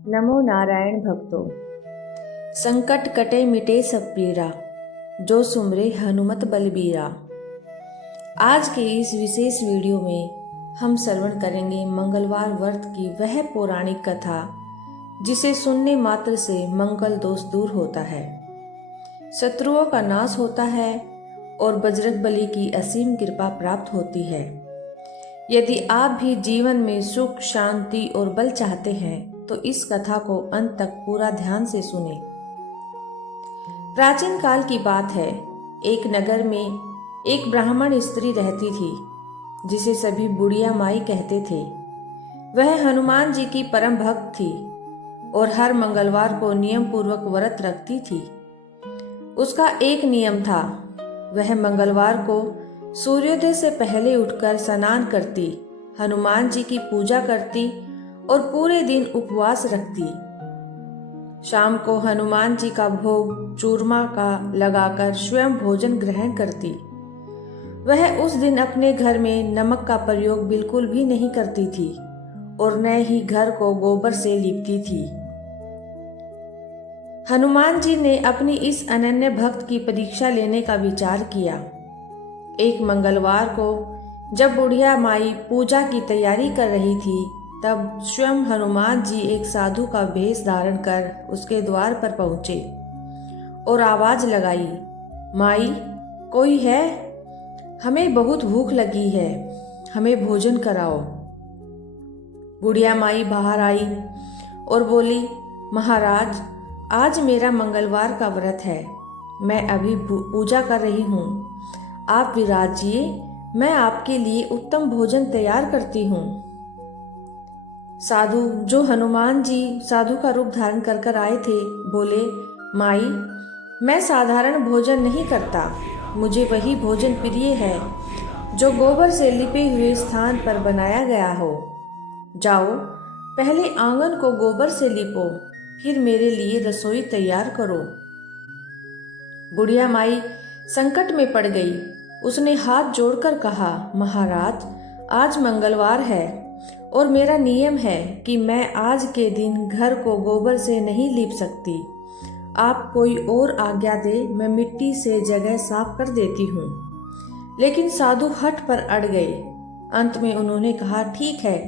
नमो नारायण भक्तों। संकट कटे मिटे सब पीरा, जो सुमरे हनुमत बलबीरा। आज के इस विशेष वीडियो में हम श्रवण करेंगे मंगलवार व्रत की वह पौराणिक कथा जिसे सुनने मात्र से मंगल दोष दूर होता है, शत्रुओं का नाश होता है और बजरंगबली की असीम कृपा प्राप्त होती है। यदि आप भी जीवन में सुख, शांति और बल चाहते हैं तो इस कथा को अंत तक पूरा ध्यान से सुने। प्राचीन काल की बात है। एक नगर में एक ब्राह्मण स्त्री रहती थी जिसे सभी बुढ़िया माई कहते थे। वह हनुमान जी की परम भक्त थी और हर मंगलवार को नियम पूर्वक व्रत रखती थी। उसका एक नियम था, वह मंगलवार को सूर्योदय से पहले उठकर स्नान करती, हनुमान जी की पूजा करती और पूरे दिन उपवास रखती। शाम को हनुमान जी का भोग चूरमा का लगाकर स्वयं भोजन ग्रहण करती। वह उस दिन अपने घर में नमक का प्रयोग बिल्कुल भी नहीं करती थी और न ही घर को गोबर से लीपती थी। हनुमान जी ने अपनी इस अनन्य भक्त की परीक्षा लेने का विचार किया। एक मंगलवार को जब बुढ़िया माई पूजा की तैयारी कर रही थी, तब स्वयं हनुमान जी एक साधु का वेश धारण कर उसके द्वार पर पहुंचे और आवाज लगाई, माई कोई है? हमें बहुत भूख लगी है, हमें भोजन कराओ। बुढ़िया माई बाहर आई और बोली, महाराज आज मेरा मंगलवार का व्रत है, मैं अभी पूजा कर रही हूँ, आप विराजिए, मैं आपके लिए उत्तम भोजन तैयार करती हूँ। साधु, जो हनुमान जी साधु का रूप धारण कर आए थे, बोले, माई मैं साधारण भोजन नहीं करता, मुझे वही भोजन प्रिय है जो गोबर से लिपे हुए स्थान पर बनाया गया हो। जाओ पहले आंगन को गोबर से लिपो, फिर मेरे लिए रसोई तैयार करो। बुढ़िया माई संकट में पड़ गई। उसने हाथ जोड़कर कहा, महाराज आज मंगलवार है और मेरा नियम है कि मैं आज के दिन घर को गोबर से नहीं लीप सकती। आप कोई और आज्ञा दे, मैं मिट्टी से जगह साफ कर देती हूँ। लेकिन साधु हठ पर अड़ गए। अंत में उन्होंने कहा, ठीक है,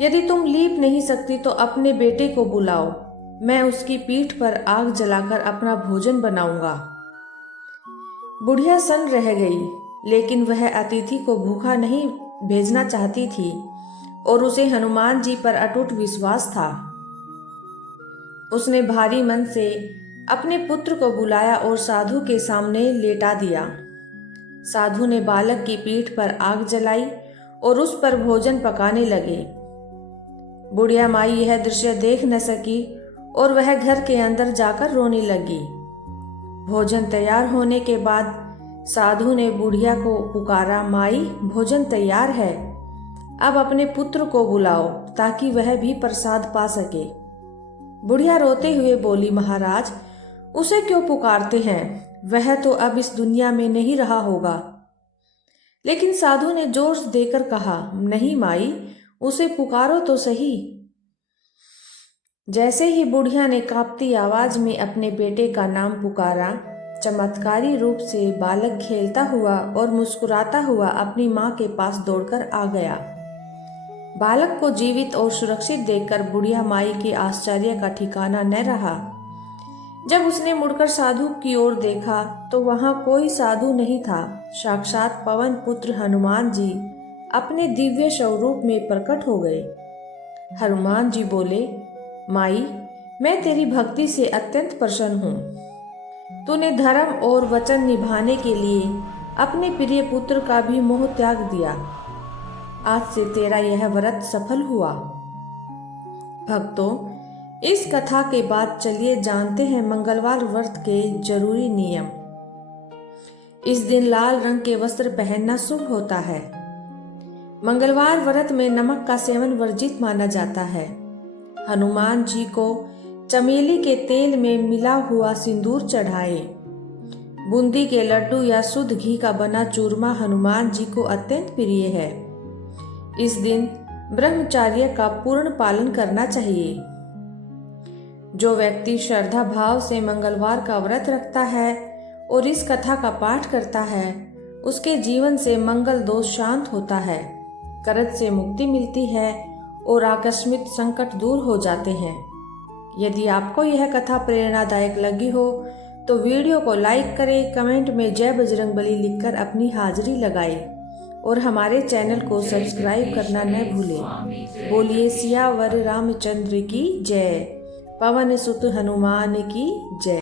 यदि तुम लीप नहीं सकती तो अपने बेटे को बुलाओ, मैं उसकी पीठ पर आग जलाकर अपना भोजन बनाऊंगा। बुढ़िया सन्न रह गई, लेकिन वह अतिथि को भूखा नहीं भेजना चाहती थी और उसे हनुमान जी पर अटूट विश्वास था। उसने भारी मन से अपने पुत्र को बुलाया और साधु के सामने लेटा दिया। साधु ने बालक की पीठ पर आग जलाई और उस पर भोजन पकाने लगे। बुढ़िया माई यह दृश्य देख न सकी और वह घर के अंदर जाकर रोने लगी। भोजन तैयार होने के बाद साधु ने बुढ़िया को पुकारा, माई भोजन तैयार है, अब अपने पुत्र को बुलाओ ताकि वह भी प्रसाद पा सके। बुढ़िया रोते हुए बोली, महाराज उसे क्यों पुकारते हैं, वह तो अब इस दुनिया में नहीं रहा होगा। लेकिन साधु ने जोर देकर कहा, नहीं माई, उसे पुकारो तो सही। जैसे ही बुढ़िया ने कांपती आवाज में अपने बेटे का नाम पुकारा, चमत्कारी रूप से बालक खेलता हुआ और मुस्कुराता हुआ अपनी मां के पास दौड़कर आ गया। बालक को जीवित और सुरक्षित देखकर बुढ़िया माई के आश्चर्य का ठिकाना न रहा। जब उसने मुड़कर साधु की ओर देखा तो वहां कोई साधु नहीं था, साक्षात पवन पुत्र हनुमान जी अपने दिव्य स्वरूप में प्रकट हो गए। हनुमान जी बोले, माई मैं तेरी भक्ति से अत्यंत प्रसन्न हूँ। तूने धर्म और वचन निभाने के लिए अपने प्रिय पुत्र का भी मोह त्याग दिया। आज से तेरा यह व्रत सफल हुआ। भक्तों, इस कथा के बाद चलिए जानते हैं मंगलवार व्रत के जरूरी नियम। इस दिन लाल रंग के वस्त्र पहनना शुभ होता है। मंगलवार व्रत में नमक का सेवन वर्जित माना जाता है। हनुमान जी को चमेली के तेल में मिला हुआ सिंदूर चढ़ाए। बूंदी के लड्डू या शुद्ध घी का बना चूरमा हनुमान जी को अत्यंत प्रिय है। इस दिन ब्रह्मचर्य का पूर्ण पालन करना चाहिए। जो व्यक्ति श्रद्धा भाव से मंगलवार का व्रत रखता है और इस कथा का पाठ करता है, उसके जीवन से मंगल दोष शांत होता है, कर्ज से मुक्ति मिलती है और आकस्मिक संकट दूर हो जाते हैं। यदि आपको यह कथा प्रेरणादायक लगी हो तो वीडियो को लाइक करें, कमेंट में जय बजरंगबली लिखकर अपनी हाजिरी लगाएं और हमारे चैनल को सब्सक्राइब करना न भूलें। बोलिए सियावर रामचंद्र की जय, पवन सुत हनुमान की जय।